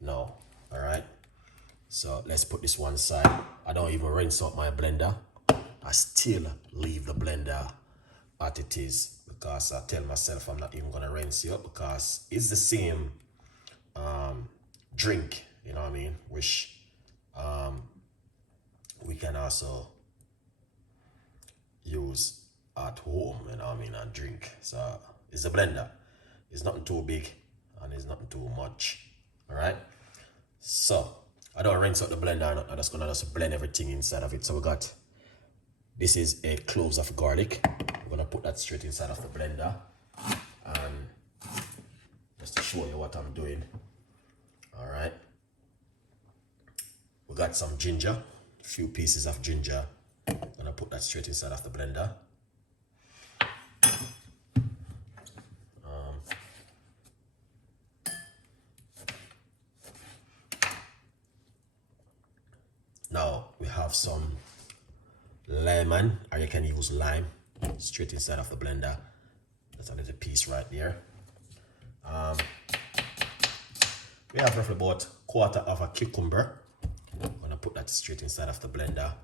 No. All right. So let's put this one side. I don't even rinse out my blender. I still leave the blender as it is because I tell myself I'm not even gonna rinse it up because it's the same drink, you know what I mean, which we can also use at home, you know what I mean, and drink. So it's a blender. It's nothing too big and it's nothing too much. All right. So I don't rinse out the blender. I'm just gonna blend everything inside of it. So we got, this is a cloves of garlic. I'm gonna put that straight inside of the blender, and just to show you what I'm doing. All right. We got some ginger, a few pieces of ginger. I'm gonna put that straight inside of the blender. Now we have some lemon, or you can use lime, straight inside of the blender. That's a little piece right there. We have roughly about quarter of a cucumber. I'm gonna put that straight inside of the blender.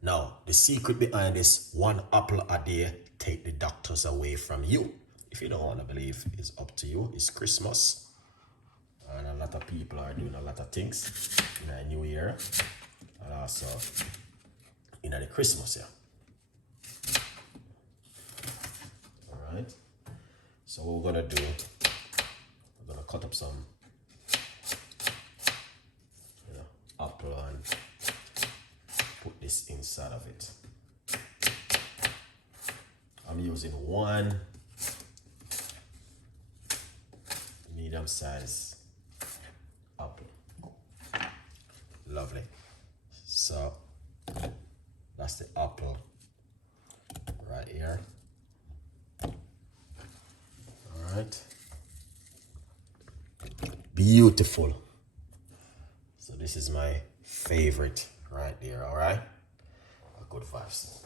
Now, the secret behind this, 1 apple a day take the doctors away from you. If you don't want to believe, it's up to you. It's Christmas, and a lot of people are doing a lot of things in the new year, and also in the Christmas year. All right. So what we're gonna do, we're gonna cut up some, apple and put this inside of it. I'm using 1 medium size apple. Lovely. So that's the apple right here. All right. Beautiful. So this is my favorite right there. All right. Good vibes.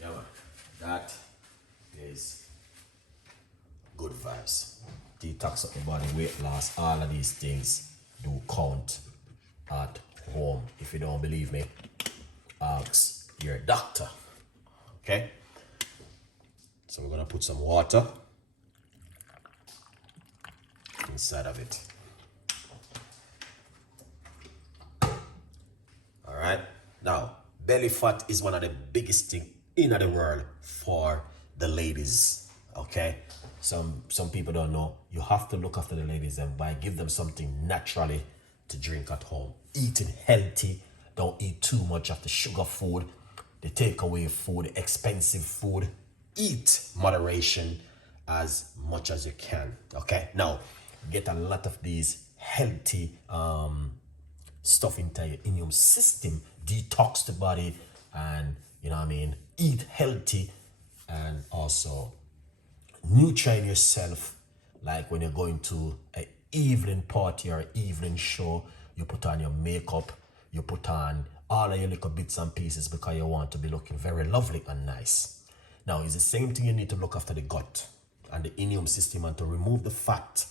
Yeah, man. That is good vibes. Detox up the body, weight loss, all of these things do count at home. If you don't believe me, ask your doctor. Okay? So we're gonna put some water inside of it. All right. Now, belly fat is one of the biggest things in the world for the ladies. Okay. Some people don't know. You have to look after the ladies and give them something naturally to drink at home. Eating healthy. Don't eat too much of the sugar food, the takeaway food, expensive food. Eat moderation as much as you can. Okay. Now, get a lot of these healthy stuff into your immune system, detox the body, and you know what I mean, eat healthy, and also nurture yourself. Like when you're going to an evening party or evening show, you put on your makeup, you put on all of your little bits and pieces because you want to be looking very lovely and nice. Now, it's the same thing. You need to look after the gut and the immune system and to remove the fat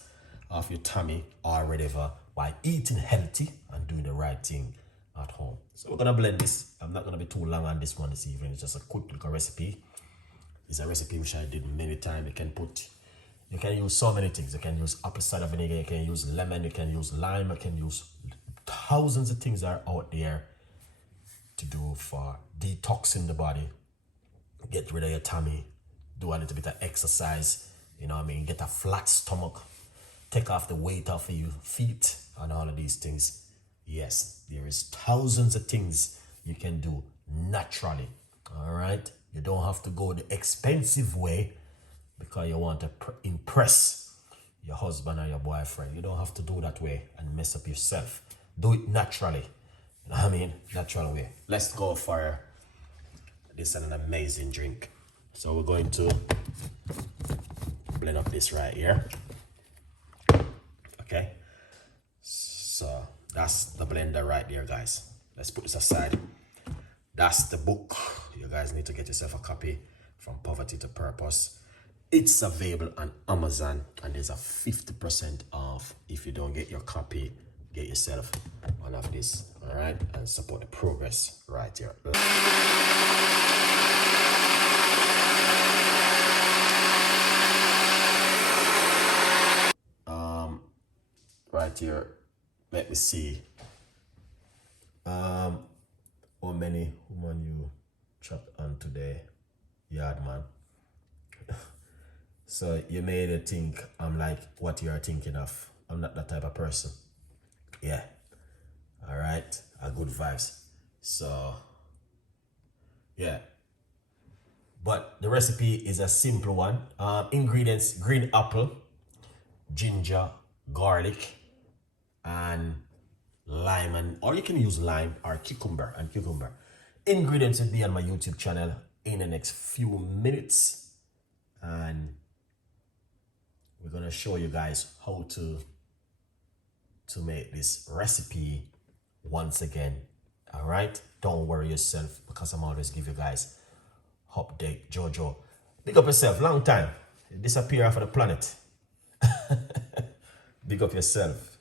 off your tummy or whatever by eating healthy and doing the right thing at home. So we're gonna blend this. I'm not gonna be too long on this one this evening. It's just a quick little recipe. It's a recipe which I did many times. You can use so many things. You can use apple cider vinegar, you can use lemon, you can use lime, you can use thousands of things are out there to do for detoxing the body, get rid of your tummy, do a little bit of exercise, you know what I mean, get a flat stomach, take off the weight off of your feet and all of these things. Yes, there is thousands of things you can do naturally. All right. You don't have to go the expensive way because you want to impress your husband or your boyfriend. You don't have to do that way and mess up yourself. Do it naturally. You know what I mean? Natural way. Let's go for this and an amazing drink. So we're going to blend up this right here. Okay. So that's the blender right there, guys. Let's put this aside. That's the book. You guys need to get yourself a copy, From Poverty to Purpose. It's available on Amazon and there's a 50% off. If you don't get your copy, get yourself one of this, all right, and support the progress right here. Right here, let me see. How many women you chopped on today, yard man? So you made it think I'm like what you are thinking of. I'm not that type of person. Yeah. All right. A good vibes. So yeah. But the recipe is a simple one. Ingredients: green apple, ginger, garlic, and lime, and or you can use lime or cucumber and cucumber. Ingredients will be on my YouTube channel in the next few minutes, and we're gonna show you guys how to make this recipe once again. All right, don't worry yourself, because I'm always give you guys update. Jojo, big up yourself. Long time you disappear off of the planet. Big up yourself.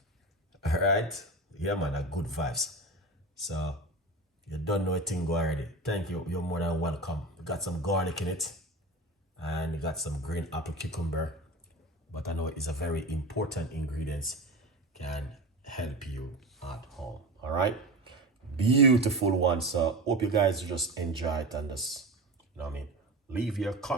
All right, yeah man, a good vibes. So you don't know a thing go already. Thank you, you're more than welcome. We got some garlic in it, and you got some green apple cucumber, but I know it's a very important ingredient, can help you at home. All right, beautiful one. So hope you guys just enjoy it, and just, you know what I mean, leave your comment.